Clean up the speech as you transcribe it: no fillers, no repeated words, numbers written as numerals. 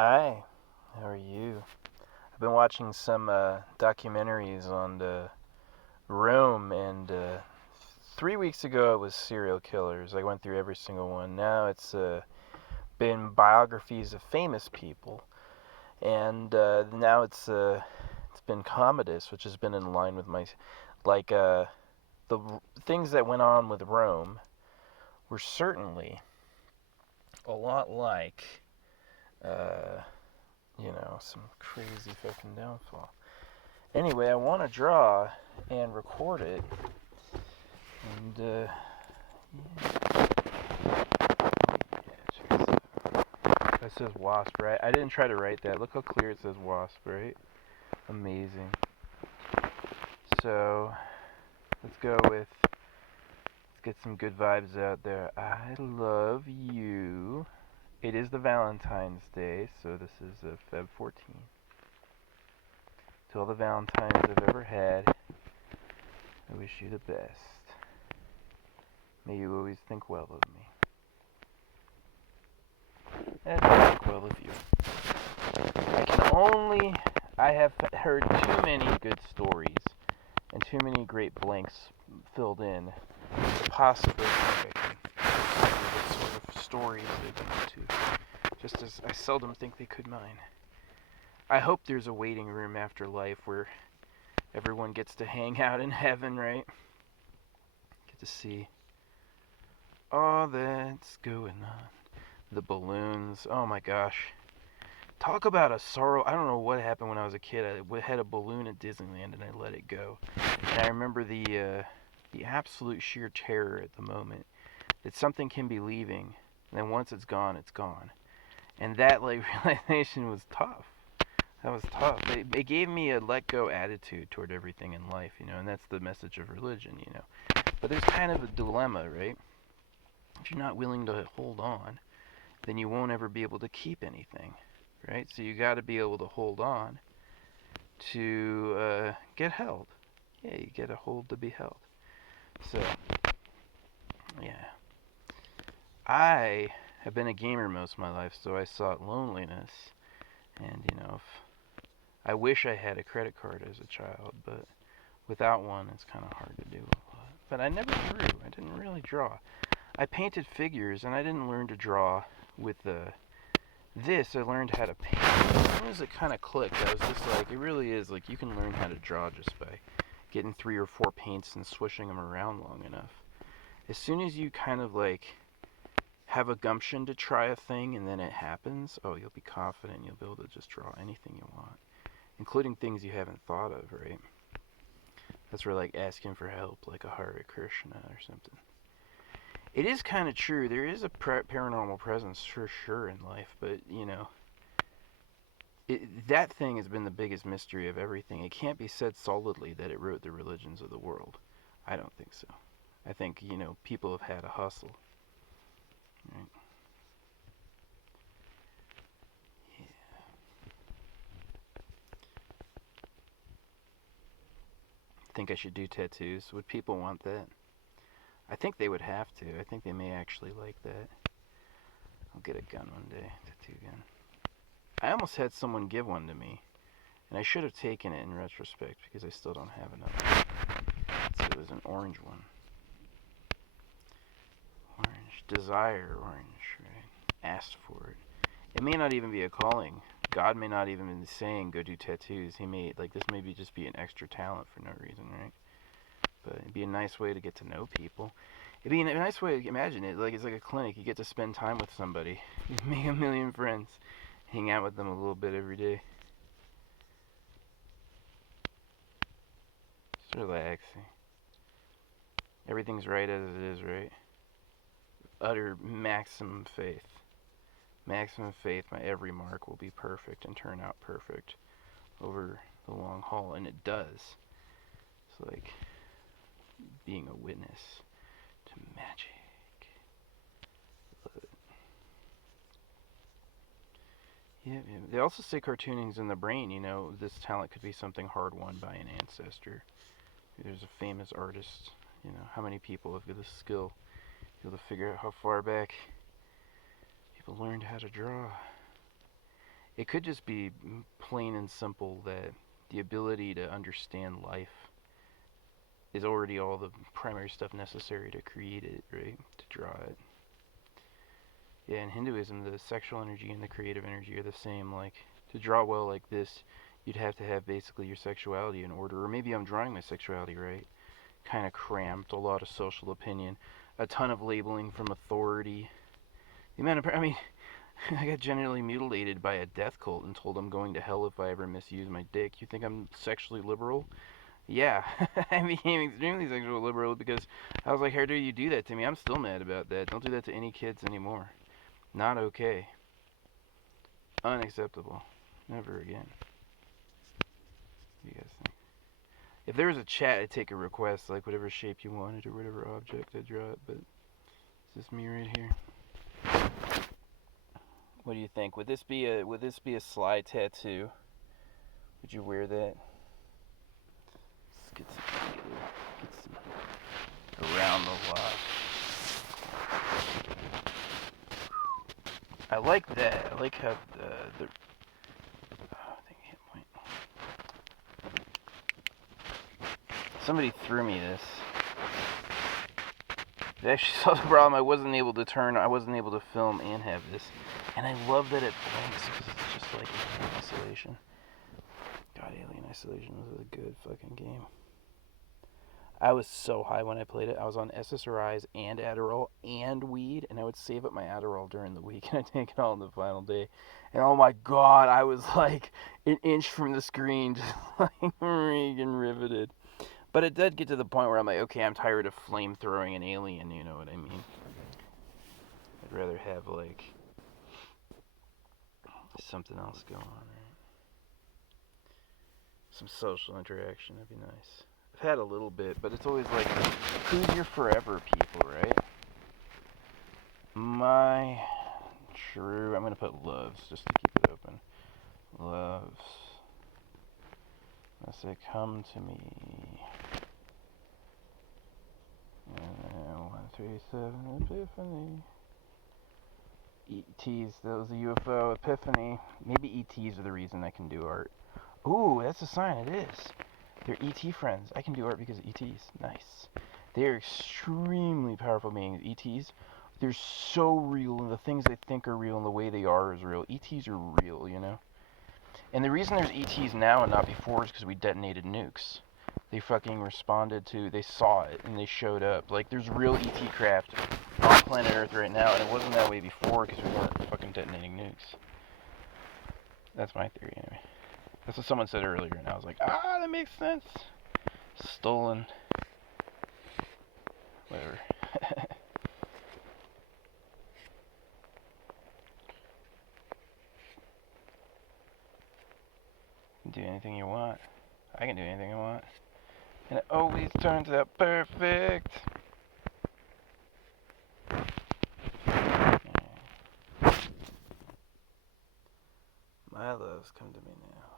Hi, how are you? I've been watching some documentaries on Rome, and 3 weeks ago it was serial killers. I went through every single one. Now it's been biographies of famous people, and now it's been Commodus, which has been in line with my like things that went on with Rome were certainly a lot like uh, some crazy fucking downfall. Anyway, I want to draw and record it, and that says wasp, right? I didn't try to write that. Look how clear it says wasp, right? Amazing. So let's get some good vibes out there. I love you. It is the Valentine's Day, so this is Feb 14th. To all the Valentines I've ever had, I wish you the best. May you always think well of me. And I think well of you. I have heard too many good stories and too many great blanks filled in to possibly think I can tell you the sort of stories they've been into, just as I seldom think they could mine. I hope there's a waiting room after life where everyone gets to hang out in heaven, right? Get to see all that's going on. The balloons, oh my gosh. Talk about a sorrow. I don't know what happened when I was a kid. I had a balloon at Disneyland and I let it go. And I remember the absolute sheer terror at the moment that something can be leaving, and then once it's gone, it's gone. And that like realization was tough. That was tough. It gave me a let go attitude toward everything in life, and that's the message of religion. But there's kind of a dilemma, right? If you're not willing to hold on, then you won't ever be able to keep anything, right? So you got to be able to hold on to get held. Yeah, you get a hold to be held. So, yeah. I have been a gamer most of my life, so I sought loneliness. And, I wish I had a credit card as a child, but without one, it's kind of hard to do a lot. But I never drew. I didn't really draw. I painted figures, and I didn't learn to draw with this. I learned how to paint. As soon as it kind of clicked, I was just like, it really is like you can learn how to draw just by getting 3 or 4 paints and swishing them around long enough. As soon as you kind of like have a gumption to try a thing and then it happens, oh, you'll be confident. You'll be able to just draw anything you want, including things you haven't thought of, right? That's where like asking for help, like a Hare Krishna or something. It is kind of true. There is a paranormal presence for sure in life, but that thing has been the biggest mystery of everything. It can't be said solidly that it wrote the religions of the world. I don't think so. I think people have had a hustle. Right? Yeah. Think I should do tattoos? Would people want that? I think they would have to. I think they may actually like that. I'll get a gun one day, tattoo gun. I almost had someone give one to me, and I should have taken it in retrospect because I still don't have enough. So it was an orange one. Orange. Desire orange, right? Asked for it. It may not even be a calling. God may not even be saying go do tattoos. He may this may be just be an extra talent for no reason, right? But it'd be a nice way to get to know people. It'd be a nice way to imagine it. Like it's like a clinic. You get to spend time with somebody. You make a million friends. Hang out with them a little bit every day. Just relaxing. Everything's right as it is, right? Utter maximum faith. Maximum faith. My every mark will be perfect and turn out perfect over the long haul, and it does. It's like being a witness to magic. Yeah, yeah. They also say cartooning's in the brain. This talent could be something hard won by an ancestor. There's a famous artist. How many people have this skill? Be able to figure out how far back people learned how to draw. It could just be plain and simple that the ability to understand life is already all the primary stuff necessary to create it, right? To draw it. Yeah, in Hinduism, the sexual energy and the creative energy are the same. Like, to draw well like this, you'd have to have basically your sexuality in order. Or maybe I'm drawing my sexuality right. Kind of cramped, a lot of social opinion, a ton of labeling from authority. The amount of, I mean, I got generally mutilated by a death cult and told I'm going to hell if I ever misuse my dick. You think I'm sexually liberal? Yeah, I became extremely sexually liberal because I was like, how dare you do that to me? I'm still mad about that. Don't do that to any kids anymore. Not okay. Unacceptable. Never again. What do you guys think? If there was a chat, I'd take a request, like whatever shape you wanted or whatever object, I'd draw it, but it's just me right here. What do you think? Would this be a Sly tattoo? Would you wear that? Let's get some around the lot. I like that. I like how the I think hit point. Somebody threw me this. They actually saw the problem. I wasn't able to film and have this. And I love that it blinks because it's just like Alien Isolation. God, Alien Isolation was a good fucking game. I was so high when I played it. I was on SSRIs and Adderall and weed, and I would save up my Adderall during the week, and I'd take it all on the final day. And oh my god, I was like an inch from the screen, just like Reagan riveted. But it did get to the point where I'm like, okay, I'm tired of flamethrowing an alien, you know what I mean? I'd rather have, like, something else going on, right? Some social interaction, that'd be nice. I've had a little bit, but it's always like, who's your forever people, right? I'm gonna put loves, just to keep it open. Loves. I say, come to me. 137 Epiphany. ETs, that was a UFO Epiphany. Maybe ETs are the reason I can do art. Ooh, that's a sign, it is. They're ET friends. I can do art because of ETs. Nice. They're extremely powerful beings. ETs, they're so real, and the things they think are real and the way they are is real. ETs are real, you know? And the reason there's ETs now and not before is because we detonated nukes. They fucking responded to, they saw it, and they showed up. Like, there's real ET craft on planet Earth right now, and it wasn't that way before because we weren't fucking detonating nukes. That's my theory, anyway. That's what someone said earlier, and I was like, that makes sense. Stolen. Whatever. You can do anything you want. I can do anything I want. And it always turns out perfect. Yeah. My loves, come to me now.